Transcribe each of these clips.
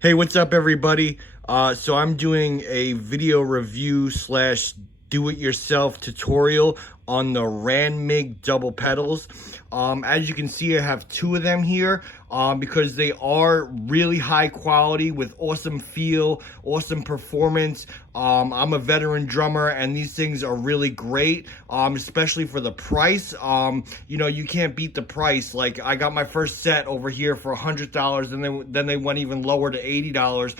Hey, what's up, everybody? So I'm doing a video review slash do-it-yourself tutorial on the RANMIG double pedals. As you can see, I have two of them here because they are really high quality with awesome feel, awesome performance. I'm a veteran drummer and these things are really great, especially for the price. You know, you can't beat the price. Like, I got my first set over here for $100 and then they went even lower to $80.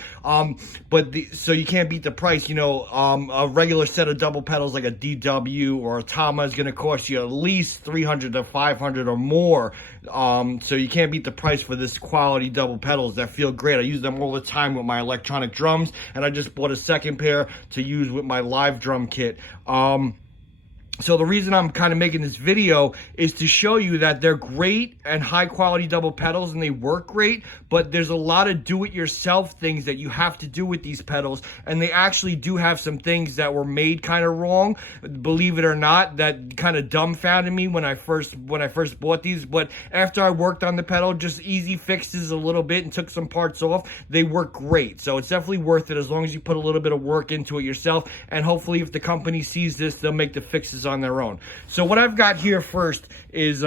So you can't beat the price. You know, a regular set of double pedals like a DW or a Tama is going to cost you at least $300 to $500 or more. So you can't beat the price for this quality double pedals that feel great. I use them all the time with my electronic drums, and I just bought a second pair to use with my live drum kit. So the reason I'm kind of making this video is to show you that they're great and high quality double pedals and they work great, but there's a lot of do-it-yourself things that you have to do with these pedals, and they actually do have some things that were made kind of wrong, believe it or not, that kind of dumbfounded me when I first bought these. But after I worked on the pedal, just easy fixes a little bit and took some parts off, they work great. So it's definitely worth it as long as you put a little bit of work into it yourself, and hopefully if the company sees this, they'll make the fixes on their own. So what I've got here first is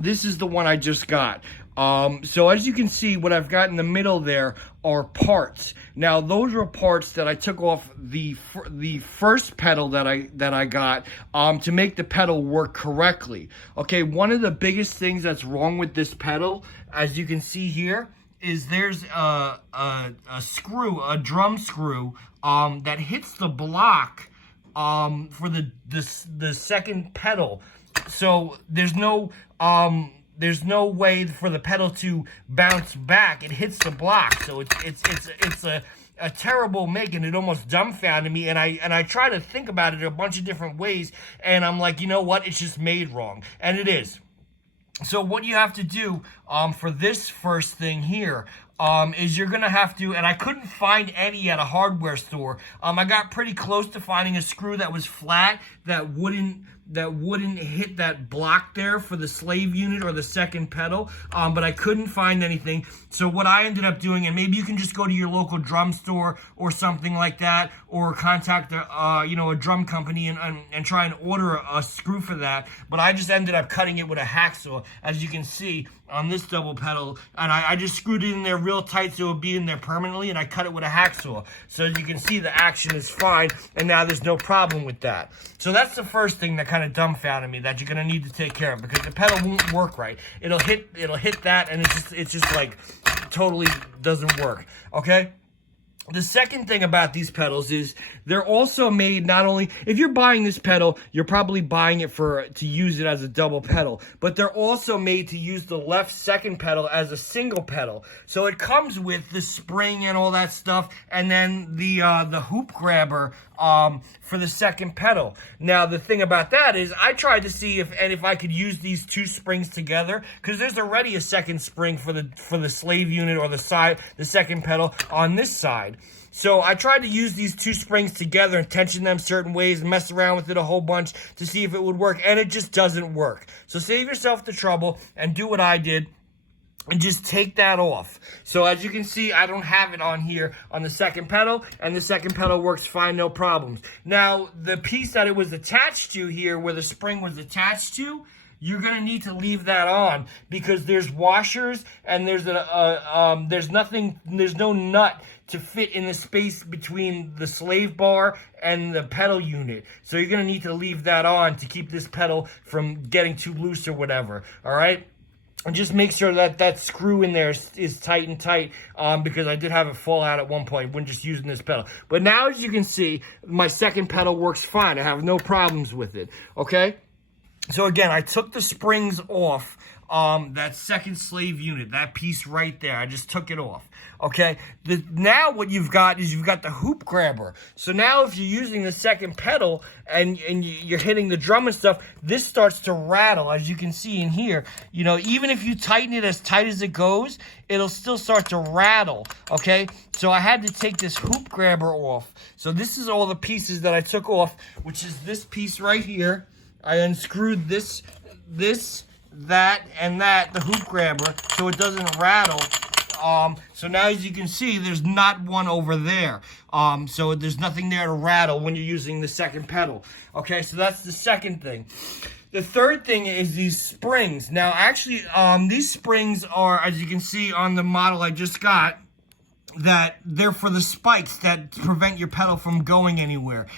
this is the one I just got. So as you can see, what I've got in the middle there are parts. Now those are parts that I took off the first pedal that I got to make the pedal work correctly. Okay, one of the biggest things that's wrong with this pedal, as you can see here, is there's a drum screw that hits the block for the second pedal. So there's no way for the pedal to bounce back. It hits the block, so it's a terrible make, and it almost dumbfounded me. And I try to think about it a bunch of different ways, and I'm like, you know what? It's just made wrong, and it is. So what you have to do for this first thing here is you're going to have to, and I couldn't find any at a hardware store. I got pretty close to finding a screw that was flat that wouldn't hit that block there for the slave unit or the second pedal, but I couldn't find anything. So what I ended up doing, and maybe you can just go to your local drum store or something like that, or contact a drum company and try and order a screw for that. But I just ended up cutting it with a hacksaw, as you can see on this double pedal, and I just screwed it in there real tight so it would be in there permanently, and I cut it with a hacksaw. So as you can see, the action is fine, and now there's no problem with that. So that's the first thing that kind of dumbfounded me that you're gonna need to take care of, because the pedal won't work right. It'll hit that, and it's just like totally doesn't work. Okay. The second thing about these pedals is they're also made, not only, if you're buying this pedal, you're probably buying it to use it as a double pedal, but they're also made to use the left second pedal as a single pedal. So it comes with the spring and all that stuff, and then the hoop grabber for the second pedal. Now the thing about that is I tried to see if I could use these two springs together, because there's already a second spring for the slave unit or the second pedal on this side. So I tried to use these two springs together and tension them certain ways and mess around with it a whole bunch to see if it would work, and it just doesn't work. So save yourself the trouble and do what I did and just take that off. So as you can see, I don't have it on here on the second pedal, and the second pedal works fine, no problems. Now, the piece that it was attached to here, where the spring was attached to, you're gonna need to leave that on, because there's washers and there's no nut to fit in the space between the slave bar and the pedal unit. So you're gonna need to leave that on to keep this pedal from getting too loose or whatever. All right. And just make sure that screw in there is tight and tight, because I did have it fall out at one point when just using this pedal. But now, as you can see, my second pedal works fine. I have no problems with it, okay? So again, I took the springs off that second slave unit, that piece right there. I just took it off, okay? Now what you've got is you've got the hoop grabber. So now if you're using the second pedal and you're hitting the drum and stuff, this starts to rattle, as you can see in here. You know, even if you tighten it as tight as it goes, it'll still start to rattle, okay? So I had to take this hoop grabber off. So this is all the pieces that I took off, which is this piece right here. I unscrewed that, and that, the hoop grabber, so it doesn't rattle So now as you can see, there's not one over there. So there's nothing there to rattle when you're using the second pedal. Okay, so that's the second thing. The third thing is these springs. Now actually, these springs are, as you can see on the model I just got, that they're for the spikes that prevent your pedal from going anywhere.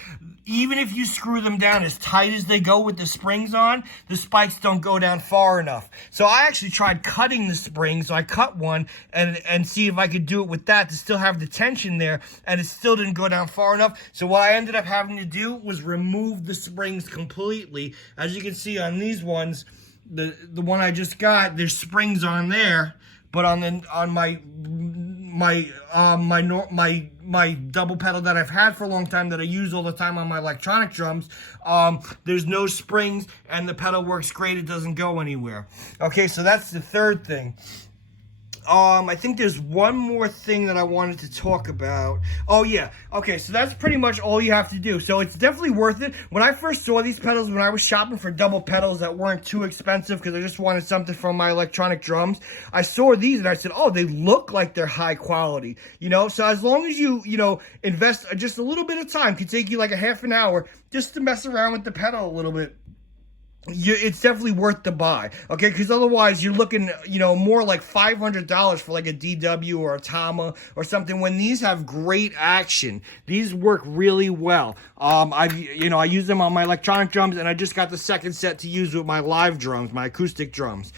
Even if you screw them down as tight as they go with the springs on, the spikes don't go down far enough. So I actually tried cutting the springs. So I cut one and see if I could do it with that to still have the tension there, and it still didn't go down far enough. So what I ended up having to do was remove the springs completely. As you can see on these ones, the one I just got, there's springs on there, but on my double pedal that I've had for a long time, that I use all the time on my electronic drums, there's no springs and the pedal works great. It doesn't go anywhere. Okay, so that's the third thing. I think there's one more thing that I wanted to talk about. Oh yeah, okay, so that's pretty much all you have to do. So it's definitely worth it. When I first saw these pedals, when I was shopping for double pedals that weren't too expensive, because I just wanted something from my electronic drums, I saw these and I said, oh, they look like they're high quality, you know? So as long as you invest just a little bit of time, could take you like a half an hour just to mess around with the pedal a little bit, it's definitely worth the buy, okay? Because otherwise you're looking, more like $500 for like a DW or a Tama or something, when these have great action. These work really well. I use them on my electronic drums, and I just got the second set to use with my live drums, my acoustic drums.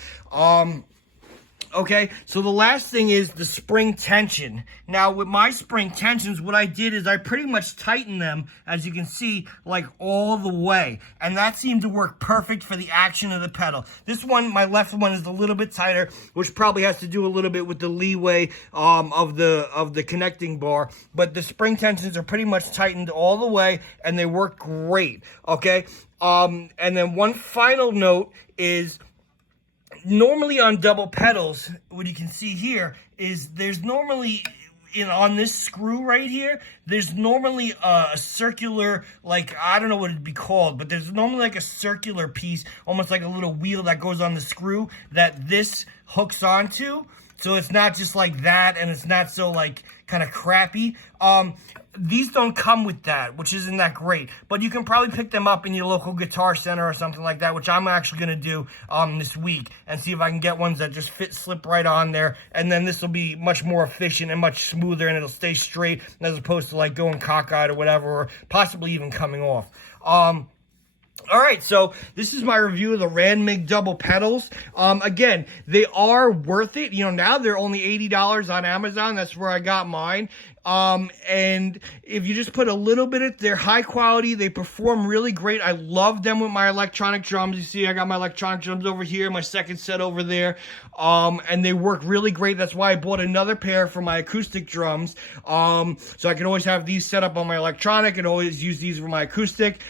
Okay, so the last thing is the spring tension. Now, with my spring tensions, what I did is I pretty much tightened them, as you can see, like all the way. And that seemed to work perfect for the action of the pedal. This one, my left one, is a little bit tighter, which probably has to do a little bit with the leeway of the connecting bar. But the spring tensions are pretty much tightened all the way, and they work great, okay? And then one final note is, normally on double pedals, what you can see here is there's normally, on this screw right here, there's normally a circular, like, I don't know what it'd be called, but there's normally like a circular piece, almost like a little wheel that goes on the screw that this hooks onto. So it's not just like that, and it's not so like kind of crappy. These don't come with that, which isn't that great. But you can probably pick them up in your local guitar center or something like that, which I'm actually going to do this week, and see if I can get ones that just slip right on there. And then this will be much more efficient and much smoother, and it'll stay straight as opposed to like going cockeyed or whatever, or possibly even coming off. All right, so this is my review of the RANMIG double pedals. Again, they are worth it. Now they're only $80 on Amazon. That's where I got mine. And if you just put a little bit they're high quality. They perform really great. I love them with my electronic drums. You see, I got my electronic drums over here, my second set over there. And they work really great. That's why I bought another pair for my acoustic drums. So I can always have these set up on my electronic and always use these for my acoustic.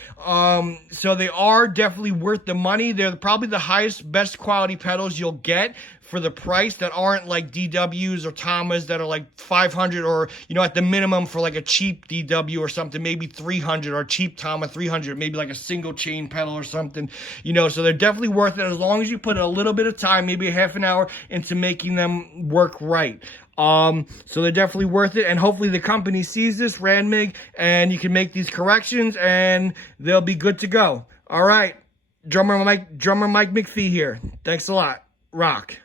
So they are definitely worth the money. They're probably the highest, best quality pedals you'll get for the price, that aren't like DWs or Tamas that are like $500, or at the minimum for like a cheap DW or something, maybe $300, or cheap Tama $300, maybe like a single chain pedal or something. So they're definitely worth it as long as you put a little bit of time, maybe a half an hour, into making them work right. So they're definitely worth it, and hopefully the company sees this, RANMIG, and you can make these corrections and they'll be good to go. All right, drummer Mike McPhee here. Thanks a lot. Rock.